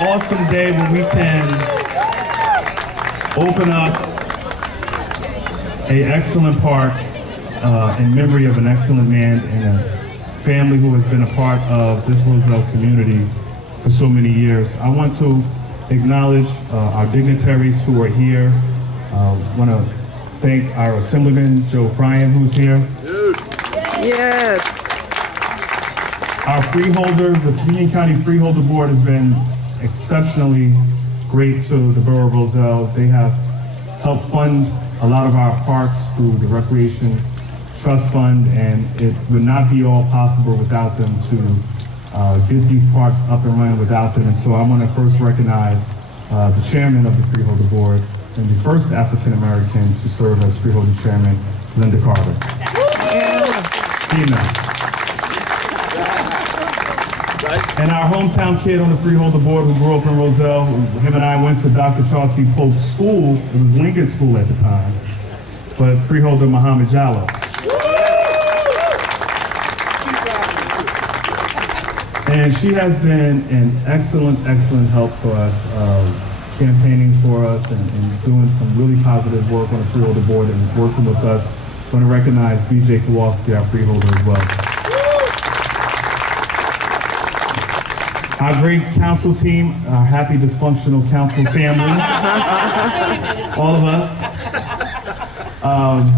awesome day when we can open up an excellent park in memory of an excellent man and a family who has been a part of this Roselle community for so many years. I want to acknowledge our dignitaries who are here. I want to thank our Assemblyman, Joe Bryan, who's here. Yes. Our freeholders, the Union County Freeholder Board has been exceptionally great to the Borough of Roselle. They have helped fund a lot of our parks through the Recreation Trust Fund, and it would not be all possible without them to get these parks up and running without them. And so I want to first recognize the chairman of the Freeholder Board and the first African American to serve as Freeholder Chairman, Linda Carter. Female. And our hometown kid on the Freeholder Board who grew up in Roselle, him and I went to Dr. Charles C. Polk's school. It was Lincoln School at the time, but Freeholder Muhammad Jallo. And she has been an excellent help for us, campaigning for us and doing some really positive work on the Freeholder Board and working with us. I want to recognize B.J. Kowalski, our Freeholder, as well. Our great council team, our happy dysfunctional council family, all of us.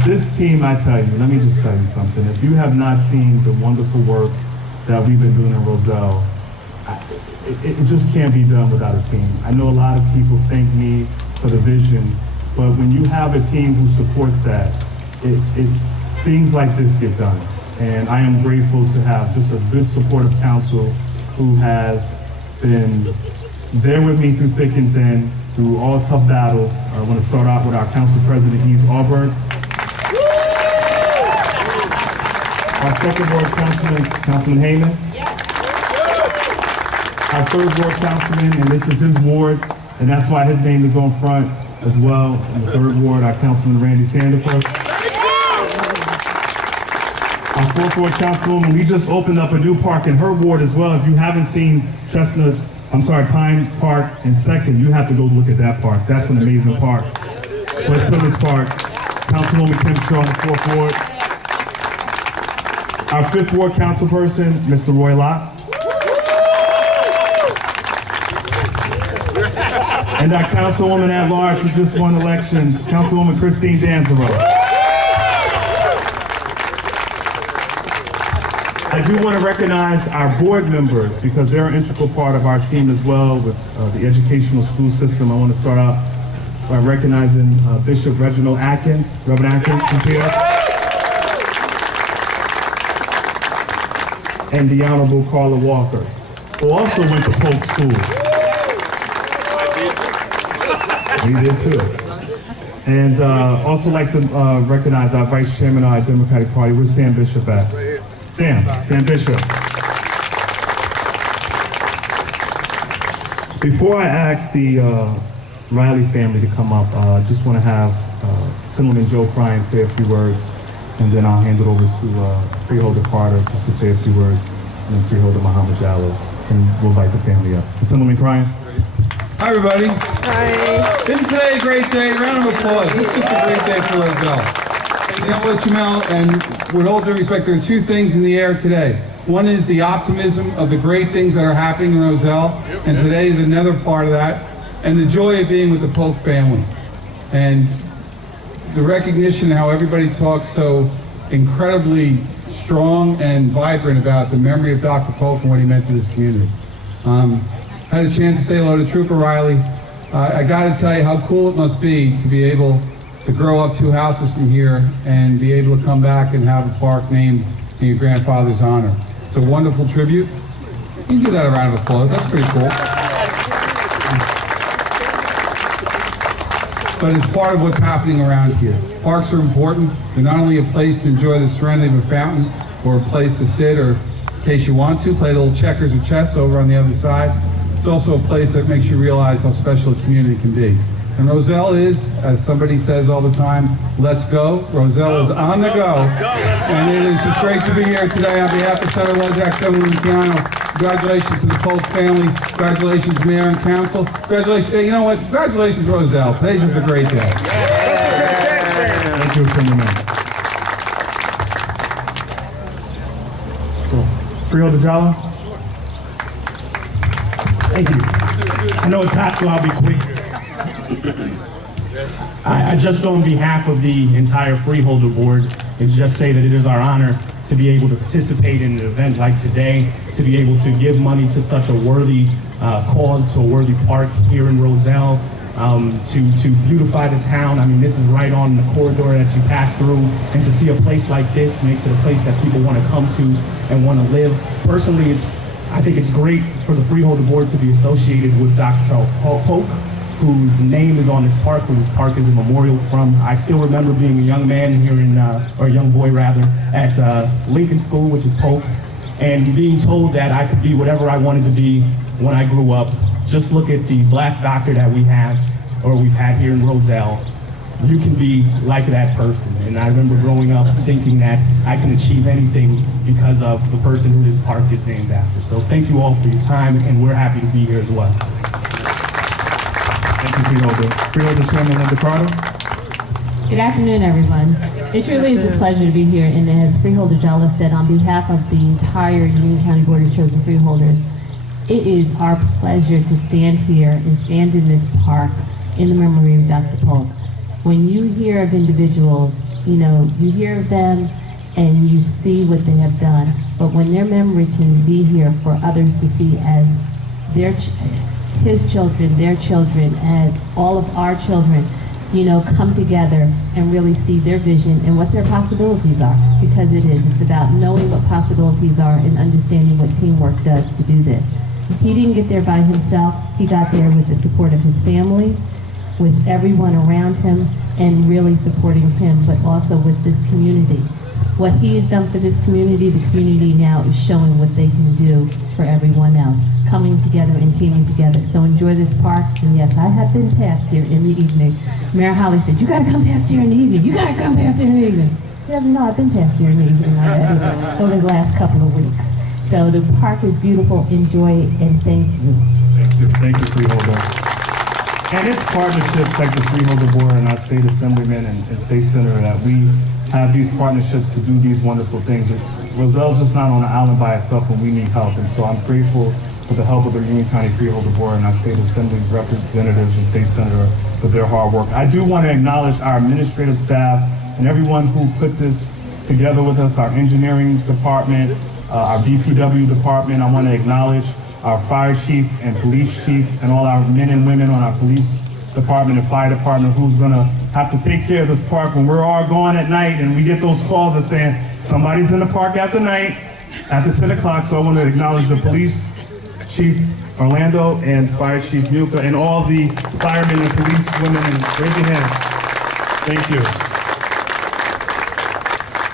This team, I tell you, let me just tell you something. If you have not seen the wonderful work that we've been doing in Roselle, it just can't be done without a team. I know a lot of people thank me for the vision, but when you have a team who supports that, things like this get done. And I am grateful to have just a good supportive council who has been there with me through thick and thin, through all tough battles. I want to start off with our council president, Yves Auburn. Our second ward Councilman Heyman. Our third ward councilman, and this is his ward, and that's why his name is on front as well. In the third ward, our Councilman Randy Sandifer. Our fourth ward councilwoman, we just opened up a new park in her ward as well. If you haven't seen Pine Park in Second, you have to go look at that park. That's an amazing park. West Simmons Park, Councilwoman Kim Shaw on the fourth ward. Our fifth ward councilperson, Mr. Roy Lott. And our councilwoman at large who just won election, Councilwoman Christine Danzaro. I do want to recognize our board members because they're an integral part of our team as well with the educational school system. I want to start out by recognizing Bishop Reginald Atkins, Reverend Atkins is here. And the Honorable Carla Walker, who also went to Polk School. We did too. And also like to recognize our Vice Chairman of our Democratic Party. Where's Sam Bishop at? Sam Bishop. Before I ask the Riley family to come up, I just want to have Assemblyman Joe Bryan say a few words, and then I'll hand it over to Freeholder Carter just to say a few words, and then Freeholder Muhammad Jallo, and we'll invite the family up. Assemblyman Bryan. Hi, everybody. Hi. Isn't today a great day? Round of applause. This is a great day for Roselle. You know what, Jamel, and with all due respect, there are two things in the air today. One is the optimism of the great things that are happening in Roselle, and today is another part of that, and the joy of being with the Polk family. And the recognition how everybody talks so incredibly strong and vibrant about the memory of Dr. Polk and what he meant to this community. Had a chance to say hello to Trooper Riley. I got to tell you how cool it must be to be able to grow up 2 houses from here and be able to come back and have a park named in your grandfather's honor. It's a wonderful tribute. You can give that a round of applause. That's pretty cool. But it's part of what's happening around here. Parks are important. They're not only a place to enjoy the serenity of a fountain or a place to sit or, in case you want to, play a little checkers or chess over on the other side. It's also a place that makes you realize how special a community can be. And Roselle is, as somebody says all the time, let's go. Roselle is on the go. And it is just great to be here today on behalf of Senator Lozak, Senator Luciano, Congratulations to the Polk family. Congratulations, Mayor and Council. Congratulations. Hey, you know what? Congratulations, Roselle. Today's just a great day. Thank you, Assemblyman. So, Freeholder Jala? Thank you. I know it's hot, so I'll be quick. I just on behalf of the entire Freeholder Board, and just say that it is our honor to be able to participate in an event like today, to be able to give money to such a worthy cause, to a worthy park here in Roselle, to beautify the town. I mean, this is right on the corridor that you pass through, and to see a place like this makes it a place that people want to come to and want to live. Personally, I think it's great for the Freeholder Board to be associated with Dr. Charles Polk, whose name is on this park, who this park is a memorial from. I still remember being a young man here or a young boy rather, at Lincoln School, which is Polk, and being told that I could be whatever I wanted to be when I grew up. Just look at the black doctor that we have, or we've had here in Roselle. You can be like that person. And I remember growing up thinking that I can achieve anything because of the person who this park is named after. So thank you all for your time, and we're happy to be here as well. Thank you, Freeholder. Freeholder Chairman Linda Carter? Good afternoon, everyone. It truly is a pleasure to be here, and as Freeholder Jala said, on behalf of the entire Union County Board of Chosen Freeholders, it is our pleasure to stand here and stand in this park in the memory of Dr. Polk. When you hear of individuals, you hear of them and you see what they have done, but when their memory can be here for others to see as his children, their children, as all of our children, come together and really see their vision and what their possibilities are, because it's about knowing what possibilities are and understanding what teamwork does to do this. He didn't get there by himself. He got there with the support of his family, with everyone around him, and really supporting him, but also with this community. What he has done for this community, the community now is showing what they can do for everyone else, coming together and teaming together. So enjoy this park, and yes, I have been past here in the evening. Mayor Holly said, "You gotta come past here in the evening. You gotta come past here in the evening." He doesn't know I've been past here in the evening already over the last couple of weeks. So the park is beautiful. Enjoy it, and thank you. Thank you, Freeholder. And it's partnerships like the Freeholder Board and our state assemblymen and state senator that we have these partnerships to do these wonderful things. Roselle's just not on an island by itself, and we need help. And so I'm grateful for the help of the Union County Freeholder Board and our state assembly representatives and state senator for their hard work. I do want to acknowledge our administrative staff and everyone who put this together with us, our engineering department, our DPW department. I want to acknowledge our fire chief and police chief and all our men and women on our police department and fire department who's going to have to take care of this park when we're all gone at night and we get those calls that saying somebody's in the park after night, after 10 o'clock. So I want to acknowledge the police chief Orlando and fire chief Milka and all the firemen and police women, and raise your hands. Thank you.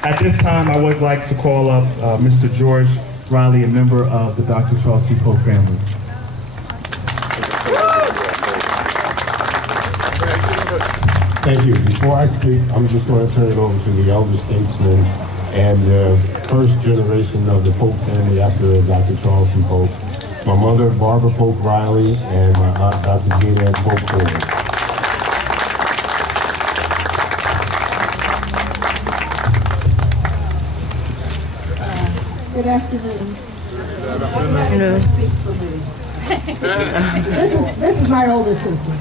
At this time, I would like to call up Mr. George Riley, a member of the Dr. Charles C. Polk family. Thank you. Before I speak, I'm just going to turn it over to the elder statesman and the first generation of the Polk family after Dr. Charles C. Polk. My mother, Barbara Polk Riley, and my aunt, Dr. Gina Polk Ford. Good afternoon. I'm going to speak for me. This is my older sister.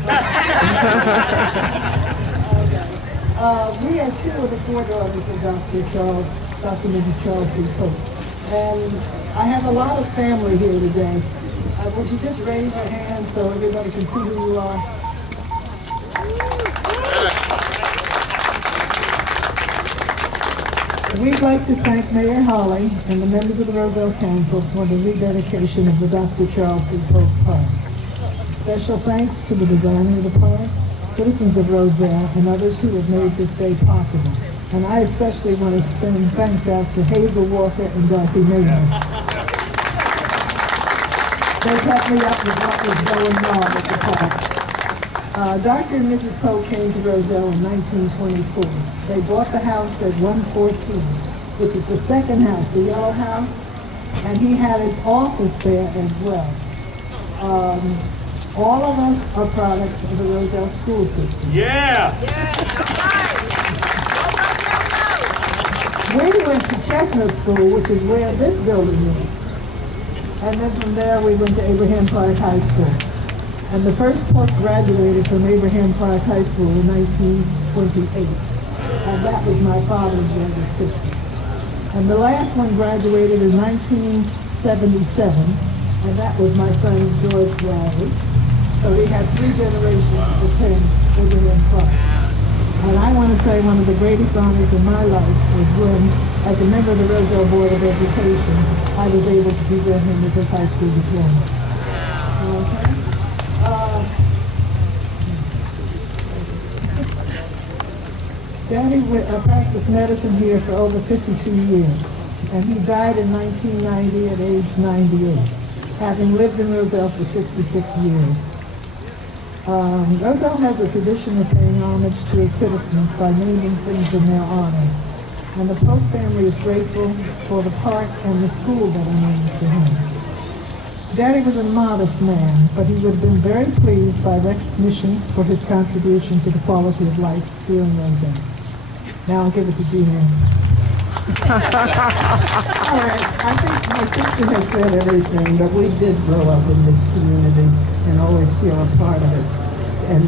We are two of the four daughters of Dr. and Mrs. Charles C. Polk. And I have a lot of family here today. Would you just raise your hand so everybody can see who you are? We'd like to thank Mayor Holly and the members of the Roselle Council for the rededication of the Dr. Charles C. Polk Park. Special thanks to the designer of the park, citizens of Roselle, and others who have made this day possible. And I especially want to send thanks out to Hazel Walker and Dorothy Mayer. They kept me up with what was going on at the park. Dr. and Mrs. Polk came to Roselle in 1924. They bought the house at 114, which is the second house, the yellow house. and he had his office there as well. All of us are products of the Roselle school system. Yeah! We went to Chestnut School, which is where this building is. And then from there, we went to Abraham Park High School. And the first Polk graduated from Abraham Park High School in 1928. And that was my father's younger sister. And the last one graduated in 1977, and that was my son George Riley. So we had 3 generations attend Abraham Park. And I want to say one of the greatest honors in my life was when, as a member of the Roselle Board of Education, I was able to present him with his high school diploma. Okay? Daddy practiced medicine here for over 52 years, and he died in 1990 at age 98, having lived in Roselle for 66 years. Roselle has a tradition of paying homage to its citizens by naming things in their honor, and the Polk family is grateful for the park and the school that are named for him. Daddy was a modest man, but he would have been very pleased by recognition for his contribution to the quality of life here in Roselle. Now I'll give it to Gina. All right, I think my sister has said everything, but we did grow up in this community and always feel a part of it. And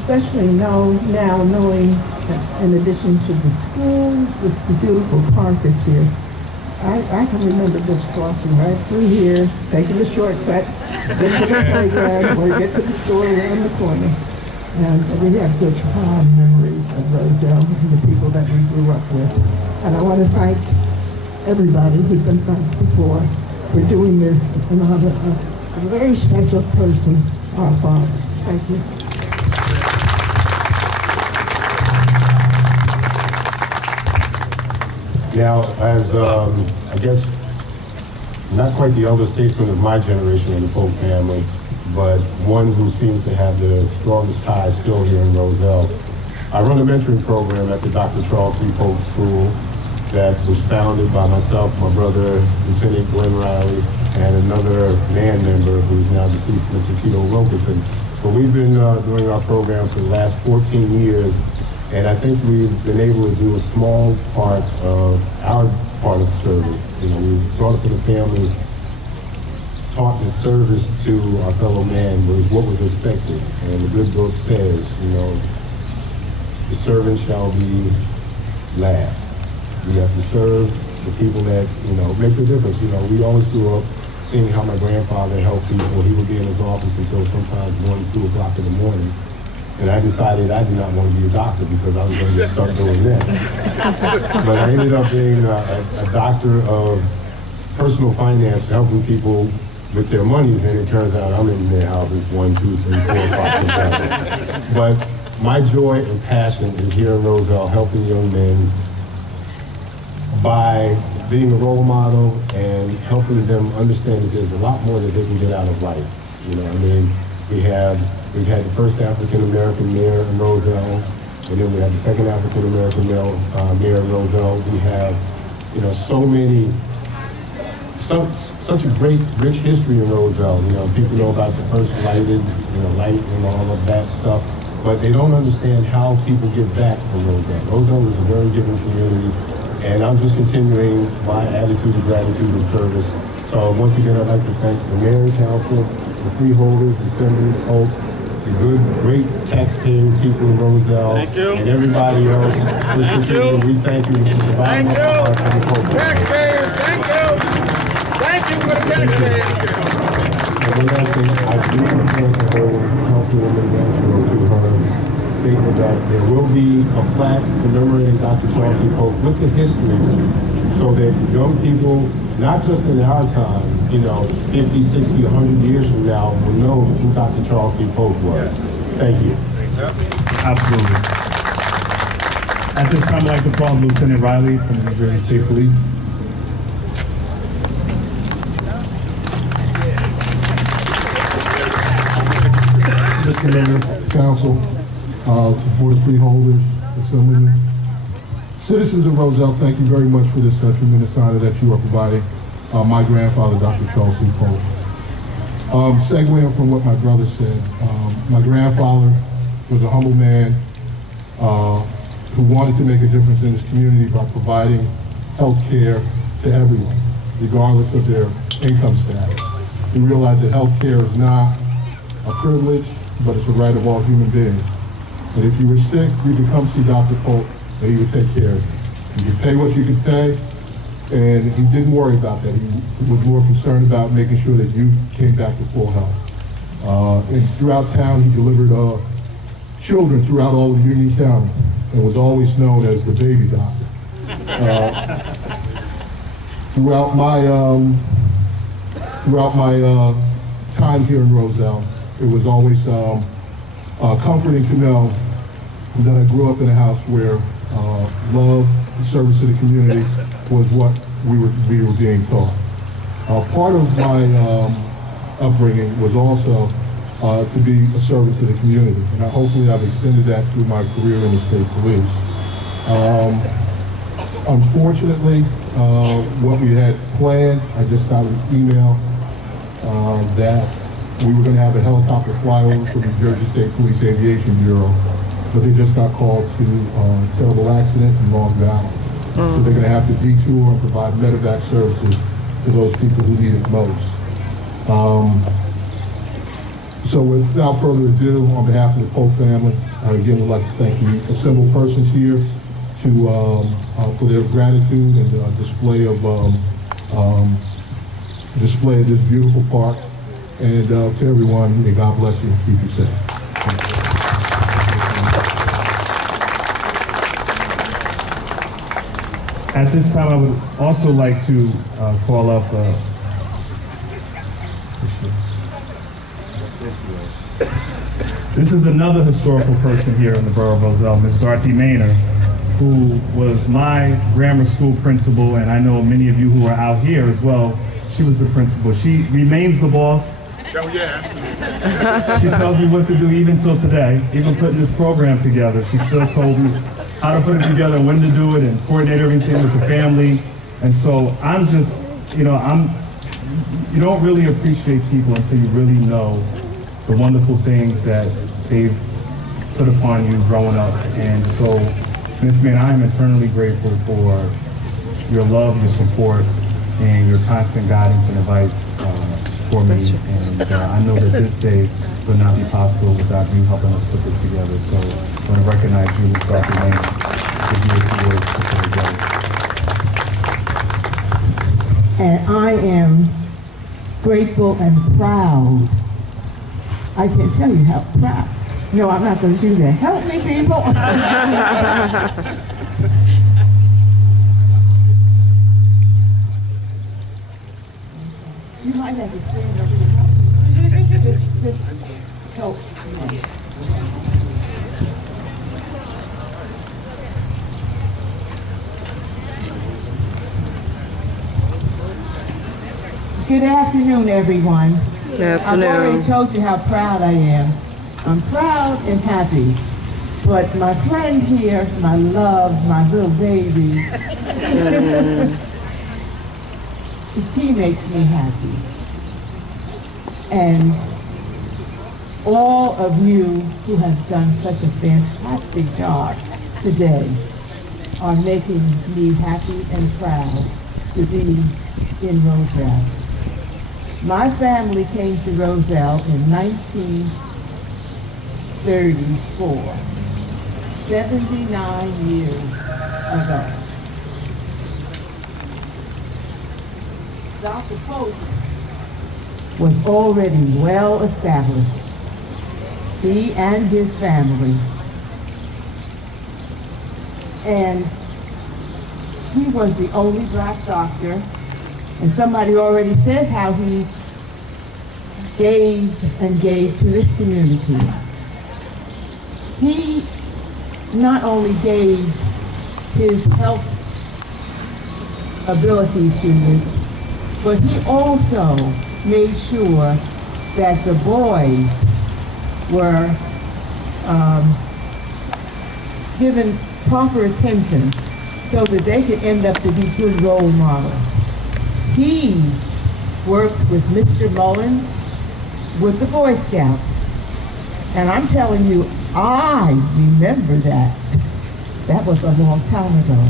especially now knowing that in addition to the schools, the beautiful park is here. I can remember just crossing right through here, taking the shortcut, get to the playground, or get to the store around the corner. And we have such fond memories of Roselle and the people that we grew up with. And I want to thank everybody who's been thanked before for doing this in honor of a very special person, our father. Thank you. Now, as I guess, not quite the elder statesman of my generation in the Polk family, but one who seems to have the strongest ties still here in Roselle. I run a mentoring program at the Dr. Charles C. Polk School that was founded by myself, my brother, Lieutenant Glenn Riley, and another band member who's now deceased, Mr. Tito Wilkerson. But we've been doing our program for the last 14 years, and I think we've been able to do a small part of our part of the service. You know, we brought up in the family, taught the service to our fellow man was what was expected. And the good book says, you know, the servant shall be last. We have to serve the people that, you know, make the difference. You know, we always grew up seeing how my grandfather helped people. He would be in his office until sometimes 1, 2 o'clock in the morning. And I decided I did not want to be a doctor because I was going to start doing that. But I ended up being a doctor of personal finance, helping people with their monies, and it turns out I'm in their houses 1, 2, 3, 4, 5, 6, 7. But my joy and passion is here in Roselle, helping young men by being a role model and helping them understand that there's a lot more that they can get out of life. You know, I mean, we've had the first African-American mayor in Roselle, and then we had the second African-American mayor in Roselle. We have, you know, such a great, rich history in Roselle. You know, people know about the first light and all of that stuff, but they don't understand how people give back from Roselle. Roselle is a very giving community, and I'm just continuing my attitude of gratitude and service. So once again, I'd like to thank the mayor and council, the freeholders, the senators, Polk, the good, great taxpaying people in Roselle, and everybody else. Thank you. We thank you. Thank you. Taxpayers, thank you. Thank you for the taxpayers. And the last thing, I do want to thank the whole Councilwoman National to her statement that there will be a plaque commemorating Dr. Charles C. Polk with the history so that young people, not just in our time, you know, 50, 60, 100 years from now, will know who Dr. Charles C. Polk was. Thank you. Absolutely. At this time, I'd like to call Lieutenant Riley from the New Jersey State Police. Mr. Mayor, Council, Board of Freeholders, Assemblymen. Citizens of Roselle, thank you very much for this tremendous honor that you are providing. my grandfather, Dr. Charles C. Polk. Segueing from what my brother said, my grandfather was a humble man who wanted to make a difference in his community by providing health care to everyone, regardless of their income status. He realized that health care is not a privilege, but it's a right of all human beings. And if you were sick, you could come see Dr. Polk, and he would take care of you. You could pay what you could pay, and he didn't worry about that. He was more concerned about making sure that you came back to full health. And throughout town, he delivered children throughout all of Union County, and was always known as the baby doctor. Throughout my time here in Roselle, it was always comforting to know that I grew up in a house where love and service to the community was what we were being taught. Part of my upbringing was also to be a servant to the community, and hopefully I've extended that through my career in the state police. Unfortunately, what we had planned, I just got an email that we were going to have a helicopter flyover from the New Jersey State Police Aviation Bureau, but they just got called to a terrible accident in Long Valley. So they're going to have to detour and provide medevac services to those people who need it most. So without further ado, on behalf of the Polk family, I again would like to thank the assembled persons here for their gratitude and display of this beautiful park. And to everyone, may God bless you and keep you safe. At this time, I would also like to call up this is another historical person here in the borough of Roselle, Ms. Dorothy Maynard, who was my grammar school principal, and I know many of you who are out here as well. She was the principal. She remains the boss. Oh, yeah. She tells me what to do even till today, even putting this program together. She still told me how to put it together, when to do it, and coordinate everything with the family. And so I'm just, you don't really appreciate people until you really know the wonderful things that they've put upon you growing up. And so, Ms. Maynard, I am eternally grateful for your love, your support, and your constant guidance and advice for me. And I know that this day would not be possible without you helping us put this together. So I want to recognize you, Ms. Dorothy Maynard, for your words to say today. And I am grateful and proud. I can't tell you how proud. No, I'm not going to do that. Help me, people. You might have to stand up and help. Just help me. Good afternoon, everyone. Good I've already afternoon. told you how proud I am. I'm proud and happy. But my friend here, my love, my little baby, he makes me happy. And all of you who have done such a fantastic job today are making me happy and proud to be in Roselle. My family came to Roselle in 1934, 79 years ago. Dr. Polk was already well established, he and his family. And he was the only black doctor, and somebody already said how he gave and gave to this community. He not only gave his health abilities to this, but he also made sure that the boys were given proper attention so that they could end up to be good role models. He worked with Mr. Mullins with the Boy Scouts. And I'm telling you, I remember that. That was a long time ago.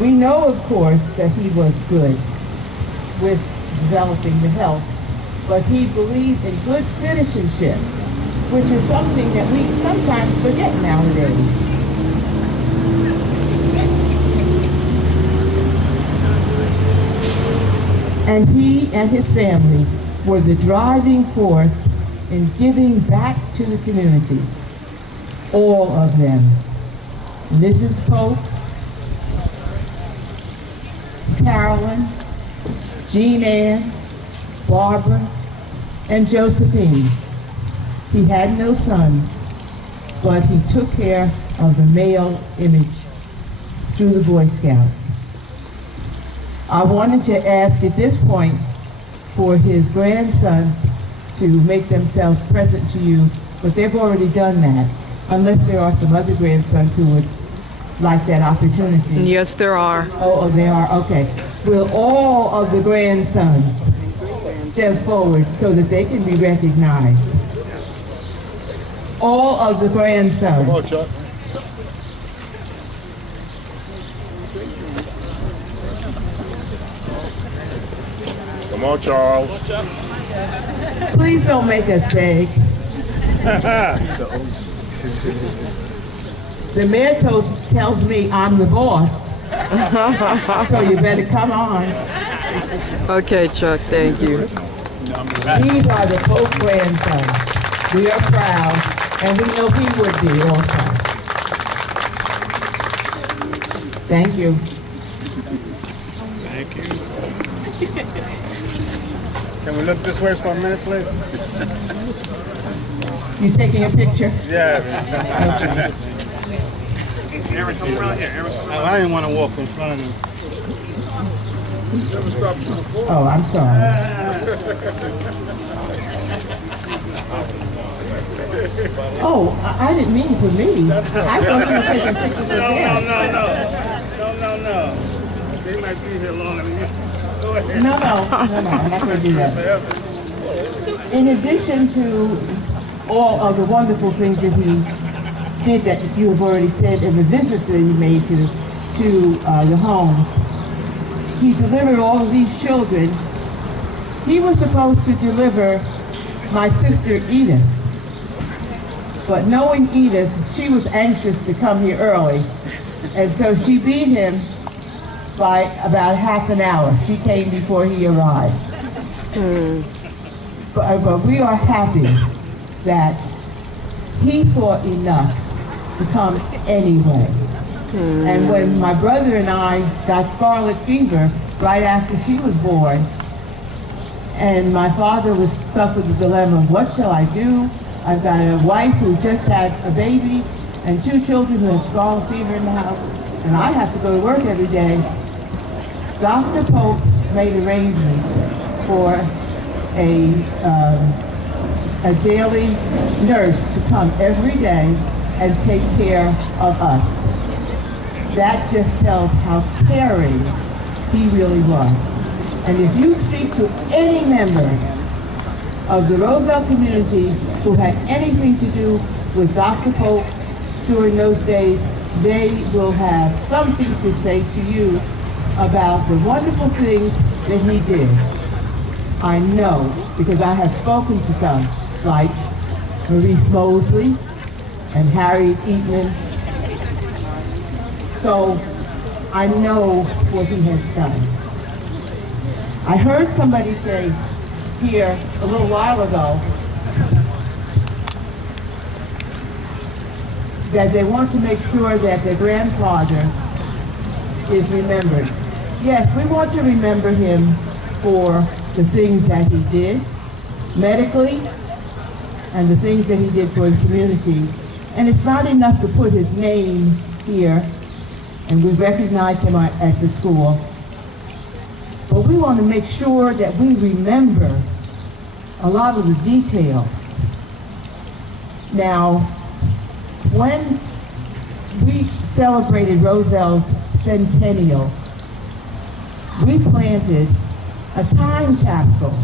We know, of course, that he was good with developing the health, but he believed in good citizenship, which is something that we sometimes forget nowadays. And he and his family were the driving force in giving back to the community. All of them. Mrs. Polk, Carolyn, Jean Ann, Barbara, and Josephine. He had no sons, but he took care of the male image through the Boy Scouts. I wanted to ask at this point for his grandsons to make themselves present to you, but they've already done that, unless there are some other grandsons who would like that opportunity. Yes, there are. Oh, they are, okay. Will all of the grandsons step forward so that they can be recognized? All of the grandsons. Come on, Chuck. Come on, Charles. Please don't make us beg. The mayor tells me I'm the boss, so you better come on. Okay, Chuck, thank you. These are the Polk grandsons. We are proud, and we know he would be also. Thank you. Thank you. Can we look this way for a minute, please? You taking a picture? Yeah. Aaron, come around here. Aaron, come around. I didn't want to walk in front of him. Oh, I'm sorry. Oh, I didn't mean for me. I thought you were taking pictures of them. No. They might be here longer than you. Go ahead. No, I'm not going to do that. In addition to all of the wonderful things that he did that you have already said, and the visits that he made to the homes, he delivered all of these children. He was supposed to deliver my sister Edith, but knowing Edith, she was anxious to come here early, and so she beat him by about half an hour. She came before he arrived. But we are happy that he thought enough to come anyway. And when my brother and I got scarlet fever right after she was born, and my father was stuck with the dilemma of what shall I do? I've got a wife who just had a baby and 2 children who have scarlet fever in the house, and I have to go to work every day. Dr. Polk made arrangements for a daily nurse to come every day and take care of us. That just tells how caring he really was. And if you speak to any member of the Roselle community who had anything to do with Dr. Polk during those days, they will have something to say to you about the wonderful things that he did. I know, because I have spoken to some, like Maurice Mosley and Harriet Eatman. So I know what he has done. I heard somebody say here a little while ago that they want to make sure that their grandfather is remembered. Yes, we want to remember him for the things that he did medically and the things that he did for the community. And it's not enough to put his name here, and we recognize him at the school. But we want to make sure that we remember a lot of the details. Now, when we celebrated Roselle's centennial, we planted a time capsule.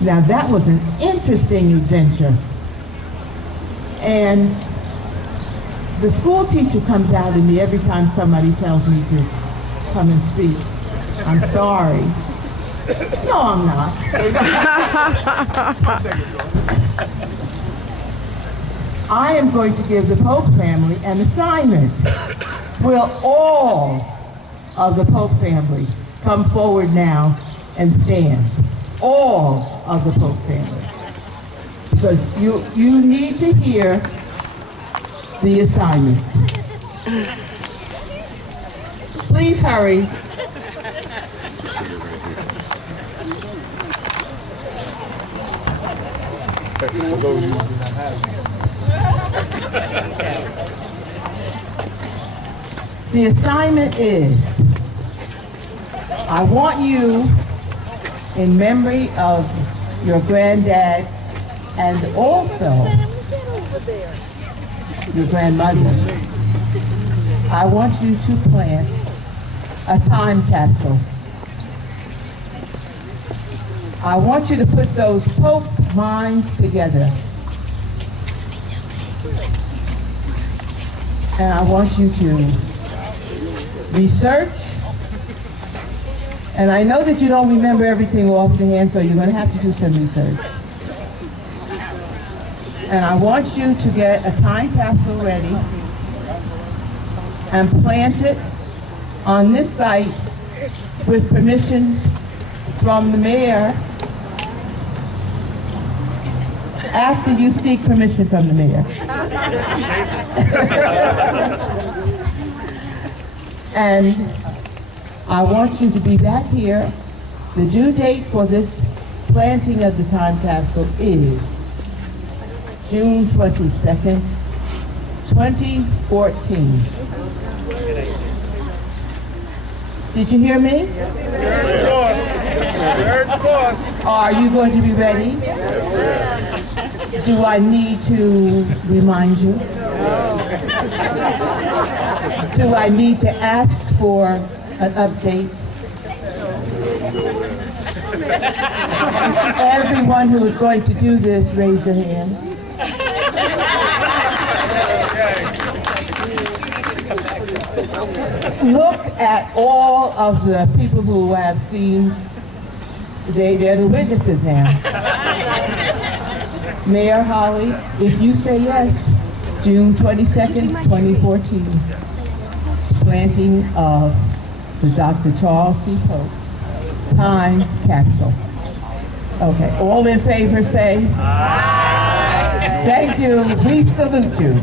Now that was an interesting adventure. And the school teacher comes out in me every time somebody tells me to come and speak. I'm sorry. No, I'm not. I am going to give the Polk family an assignment. Will all of the Polk family come forward now and stand? All of the Polk family. Because you need to hear the assignment. Please hurry. The assignment is, I want you, in memory of your granddad and also your grandmother, I want you to plant a time capsule. I want you to put those Polk minds together. And I want you to research. And I know that you don't remember everything off the hand, so you're going to have to do some research. And I want you to get a time capsule ready and plant it on this site with permission from the mayor, after you seek permission from the mayor. And I want you to be back here. The due date for this planting of the time capsule is June 22nd, 2014. Did you hear me? Are you going to be ready? Do I need to remind you? Do I need to ask for an update? Everyone who is going to do this, raise your hand. Look at all of the people who have seen, they're the witnesses now. Mayor Holly, if you say yes, June 22nd, 2014, planting of the Dr. Charles C. Polk time capsule. Okay, all in favor say aye. Thank you. We salute you.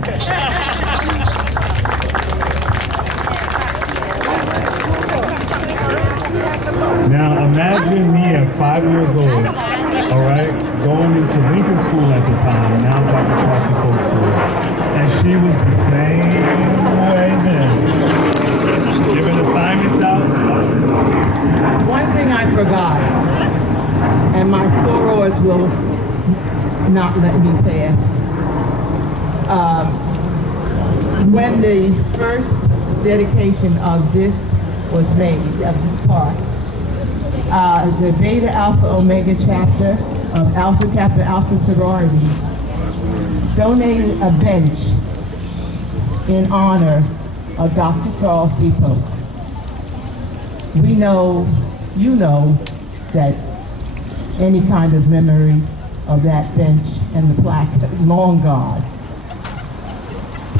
Now imagine me at 5 years old, all right, going into Lincoln School at the time, now Dr. Charles Polk School, and she was the same way then, giving assignments out. One thing I forgot, and my sorors will not let me pass. When the first dedication of this was made, of this park, the Beta Alpha Omega chapter of Alpha Kappa Alpha sorority donated a bench in honor of Dr. Charles C. Polk. We know, you know, that any kind of memory of that bench and the plaque long gone.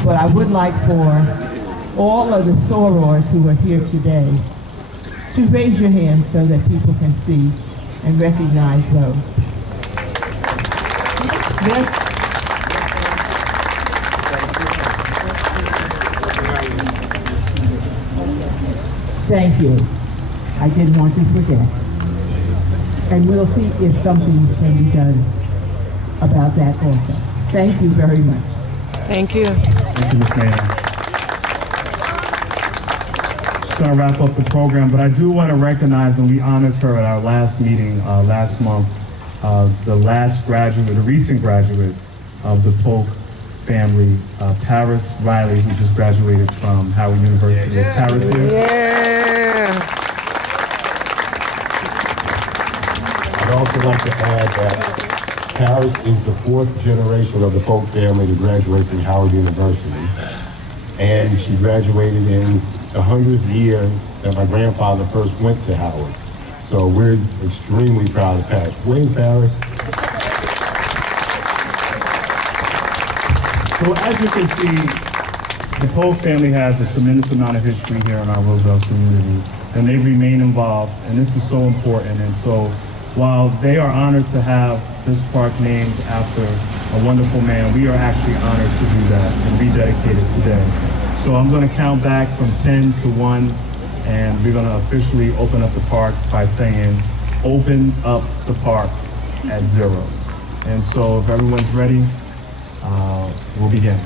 But I would like for all of the sorors who are here today to raise your hands so that people can see and recognize those. Yes. Thank you. I didn't want to forget. And we'll see if something can be done about that also. Thank you very much. Thank you. Thank you, Ms. Mayor. Just going to wrap up the program, but I do want to recognize, and we honored her at our last meeting last month, the recent graduate of the Polk family, Paris Riley, who just graduated from Howard University. Is Paris here? Yeah. I'd also like to add that Paris is the fourth generation of the Polk family to graduate from Howard University. And she graduated in the 100th year that my grandfather first went to Howard. So we're extremely proud of Paris. Wayne Paris. So as you can see, the Polk family has a tremendous amount of history here in our Roosevelt community, and they remain involved, and this is so important. And so while they are honored to have this park named after a wonderful man, we are actually honored to do that and rededicate it today. So I'm going to count back from 10 to 1, and we're going to officially open up the park by saying, open up the park at 0. And so if everyone's ready, we'll begin.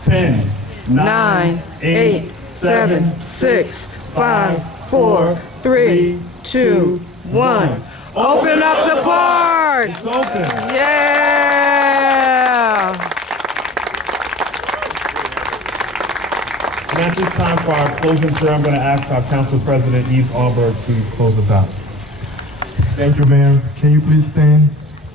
10, 9, 8, 7, 6, 5, 4, 3, 2, 1. Open up the park! It's open. Yeah! And at this time for our closing prayer, I'm going to ask our Council President, Eve Alberg, to close us out. Thank you, Mayor. Can you please stand?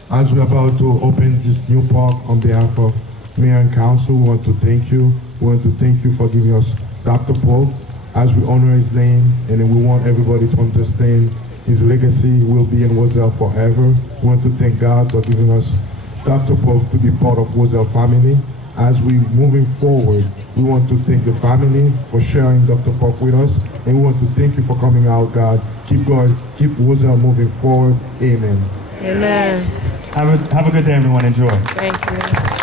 As we're about to open this new park, on behalf of Mayor and Council, we want to thank you. We want to thank you for giving us Dr. Polk as we honor his name, and then we want everybody to understand his legacy will be in Roselle forever. We want to thank God for giving us Dr. Polk to be part of Roselle family. As we moving forward, we want to thank the family for sharing Dr. Polk with us, and we want to thank you for coming out, God. Keep going, keep Roselle moving forward. Amen. Amen. Have a good day, everyone. Enjoy. Thank you.